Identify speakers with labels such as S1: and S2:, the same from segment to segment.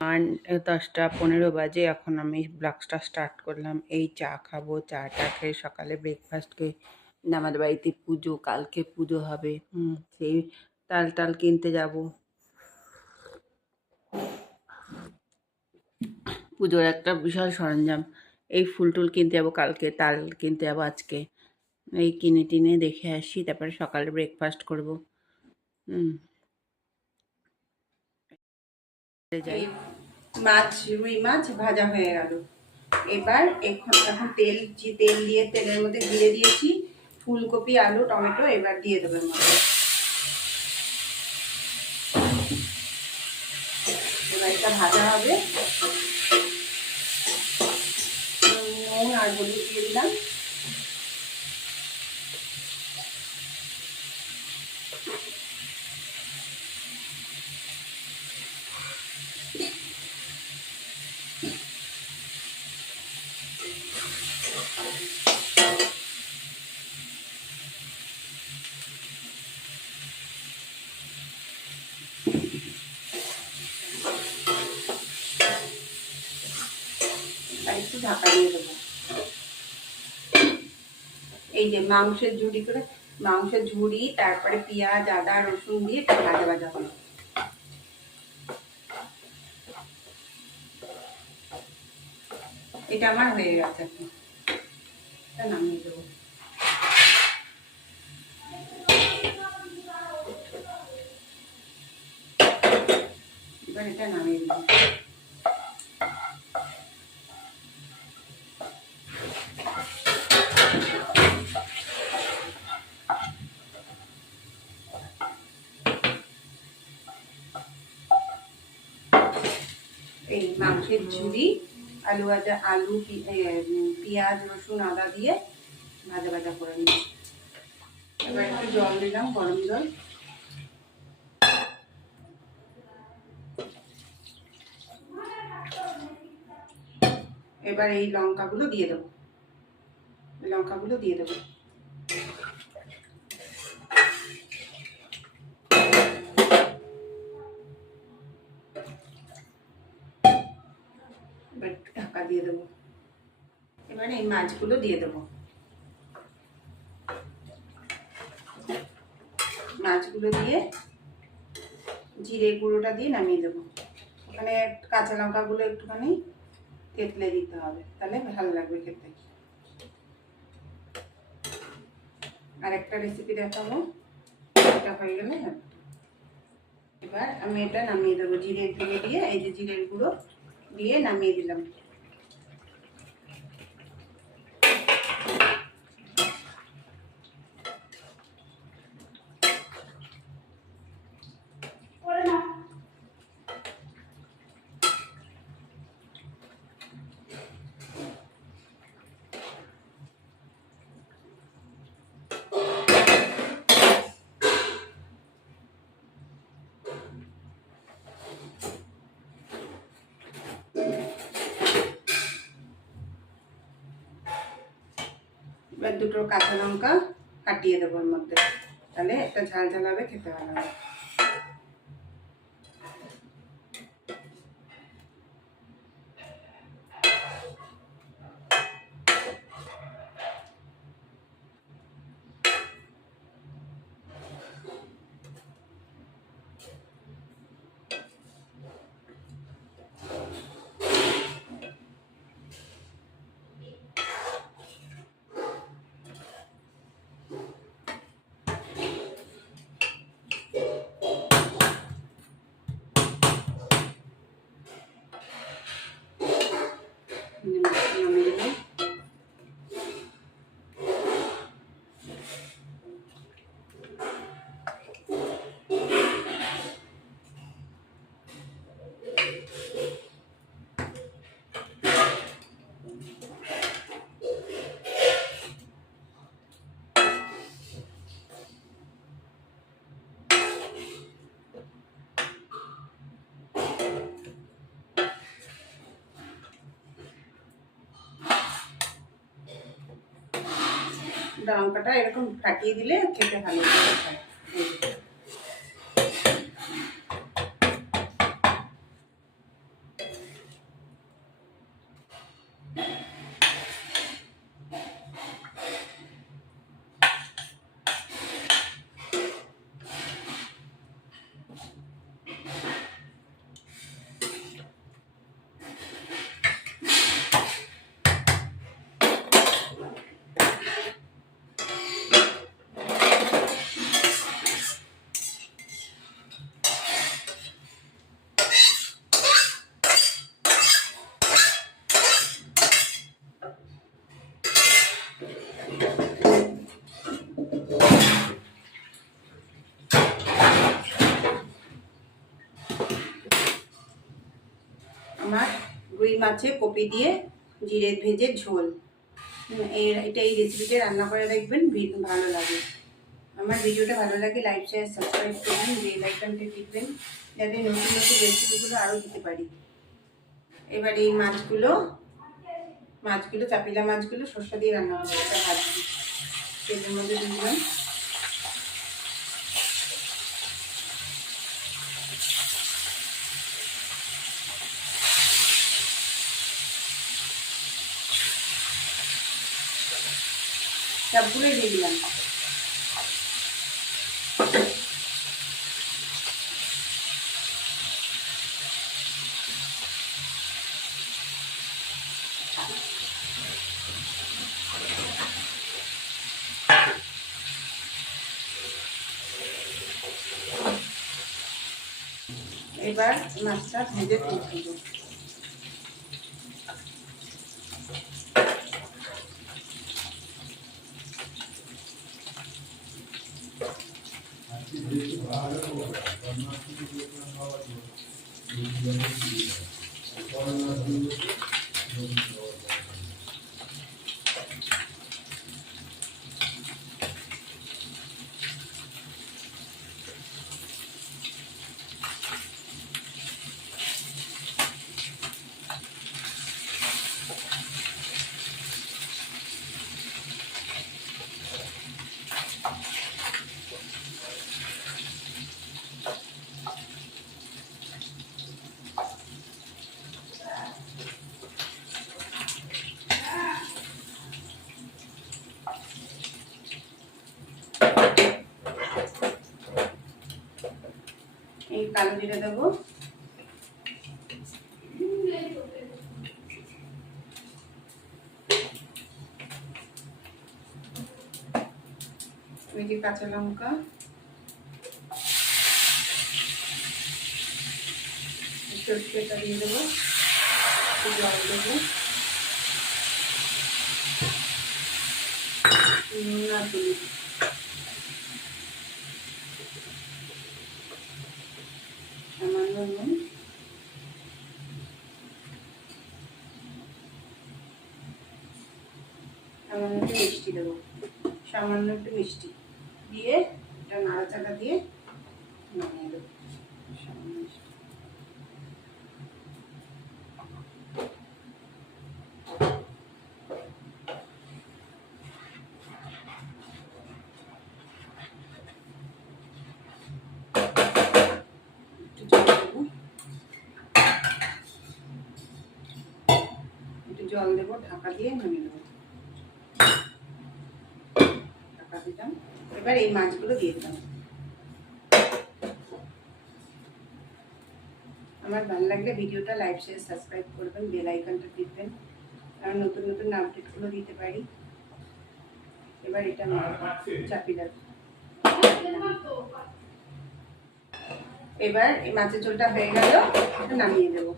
S1: আর দশটা পনেরো বাজে, এখন আমি ব্লগসটা স্টার্ট করলাম। এই চা খাব, চাটা খেয়ে সকালে ব্রেকফাস্ট খেয়ে আমাদের বাড়িতে পুজো, কালকে পুজো হবে। হুম, সেই তাল টাল কিনতে যাব। পুজোর একটা বিশাল সরঞ্জাম। এই ফুল টুল কিনতে যাব কালকে, তাল কিনতে যাব আজকে। এই কিনে টিনে দেখে আসি, তারপরে সকালে ব্রেকফাস্ট করব। হুম। যাই মাছ রুই মাছ ভাজা হয়ে গেল। এবার এখন এখন তেল তেল দিয়ে তেলের মধ্যে দিয়ে দিয়েছি ফুলকপি আলু টমেটো এবার দিয়ে দেবো এর মধ্যে। এবার এটা ভাজা হবে। নুন আর হলুদ দিয়ে দিলাম আর একটু ঢাকা দিয়ে দেবো এই যে মাংসের ঝুড়ি করে, মাংসের ঝুড়ি, তারপরে পেঁয়াজ, আদা, রসুন দিয়ে একটু ভাজা ভাজা হলো এটা আমার হয়ে গেছে এখন। এটা নামিয়ে দেবো। এবার এটা নামিয়ে দেবো। মাংসের ঝুড়ি আলু ভাজা, আলু পেঁয়াজ, রসুন, আদা দিয়ে ভাজা ভাজা করে নিই এবার একটু জল দিলাম, গরম জল। এবার এই লঙ্কাগুলো দিয়ে দেবো। লঙ্কাগুলো দিয়ে দেবো এবার একটু ঢাকা দিয়ে দেবো। এবার এই মাছগুলো দিয়ে দেবো। মাছগুলো দিয়ে জিরে গুঁড়োটা দিয়ে নামিয়ে দেবো। ওখানে কাঁচা লঙ্কাগুলো একটুখানি তেতলে দিতে হবে, তাহলে ভালো লাগবে খেতে। আর একটা রেসিপি দেখাবো, এটা হয়ে গেলে এবার আমি এটা নামিয়ে দেবো, জিরে দিয়ে দিয়ে, এই যে জিরের গুঁড়ো দিয়ে নামিয়ে দিলাম এবার দুটো কাঁচা লঙ্কা কাটিয়ে দেবো ওর মধ্যে। তাহলে একটা ঝাল ঝাল হবে, খেতে ভালো হবে নামিয়ে দিলাম লঙ্কাটা এরকম ফাটিয়ে দিলে খেতে ভালো লাগে এই যে। আমার রুই মাছে কপি দিয়ে জিরে ভেজে ঝোল। এটা এই রেসিপিটা রান্না করে দেখবেন ভালো লাগে। আমার ভিডিওটা ভালো লাগে লাইক শেয়ার সাবস্ক্রাইব করবেন বেল আইকনটা টিপবেন, যাতে নতুন নতুন রেসিপিগুলো আরও দিতে পারি। এবার এই মাছগুলো মাছগুলো, চাপিলা মাছগুলো সর্ষে দিয়ে রান্না হবে এটা ভাজছি তেলের মধ্যে দিয়ে দিলাম। সবগুলোই দিয়ে দিলাম। এবার মাছটা ভেজে তুলতে দেবো এই কালো জিরে দেবো। ওই কাঁচা লঙ্কা? সরষেটা দিয়ে দেবো। জল দেবো। নুন আর নুন সামান্য একটু মিষ্টি দেবো। সামান্য একটু মিষ্টি দিয়ে এটা নাড়াচাড়া দিয়ে নামিয়ে দেবো সামান্য মিষ্টি একটু জল দেবো একটু জল দেবো ঢাকা দিয়ে নামিয়ে দেবো ঢাকা দিলাম। এবার এই মাছগুলো দিয়ে দিলাম। আমার ভালো লাগলে ভিডিওটা লাইক শেয়ার সাবস্ক্রাইব করবেন বেল আইকনটা টিপবেন। আর নতুন নতুন আপডেটগুলো দিতে পারি। এবার এটা চাপি দেব। এবার এই মাছের ঝোলটা হয়ে গেল নামিয়ে দেবো।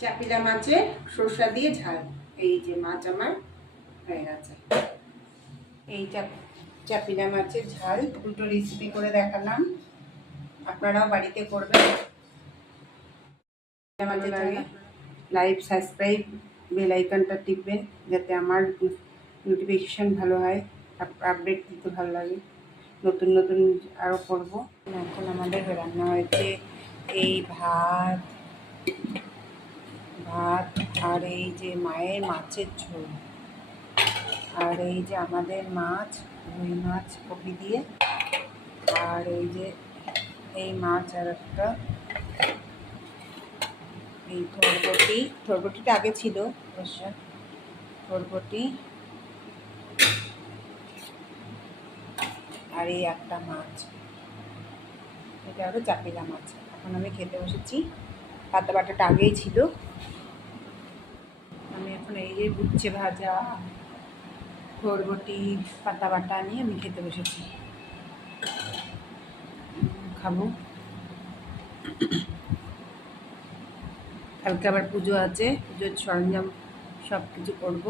S1: চাপিলা মাছের সরষা দিয়ে ঝাল। এই যে মাছ আমার হয়ে গেছে। এই চাপ চাপিলা মাছের ঝাল দুটো রেসিপি করে দেখালাম। আপনারাও বাড়িতে করবেন। আমাদের লাইভ সাবস্ক্রাইব বেল আইকনটা টিপবেন যাতে আমার নোটিফিকেশান ভালো হয় আপডেট দিতে ভালো লাগে। নতুন নতুন আরও করব। এখন আমাদের রান্না হয়েছে এই ভাত ভাত আর এই যে মায়ের মাছের ঝোল। আর এই যে আমাদের মাছ, রুই মাছ কপি দিয়ে, আর এই যে এই মাছ আর একটা এই থরবটি থরবটিটা আগে ছিল অবশ্য থরবটি আর এই একটা মাছ। এটা হলো চাপিলা মাছ। এখন আমি খেতে বসেছি। পাতা বাটাটা আগেই ছিল। এখন এই যে উচ্ছে ভাজা বরবটি পাতা বাটা নিয়ে আমি খেতে বসেছি। খাব। কালকে আবার পুজো আছে, পুজোর সরঞ্জাম সব কিছু করব।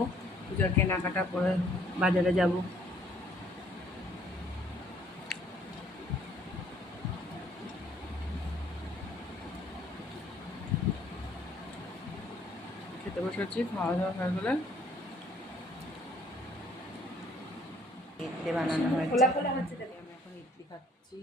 S1: পুজোর কেনাকাটা করে বাজারে যাব। খেতে বসেছি খাওয়া দাওয়া হয়ে গেলে। ইডলি বানানো হয়েছে। আমি এখন ইডলি খাচ্ছি।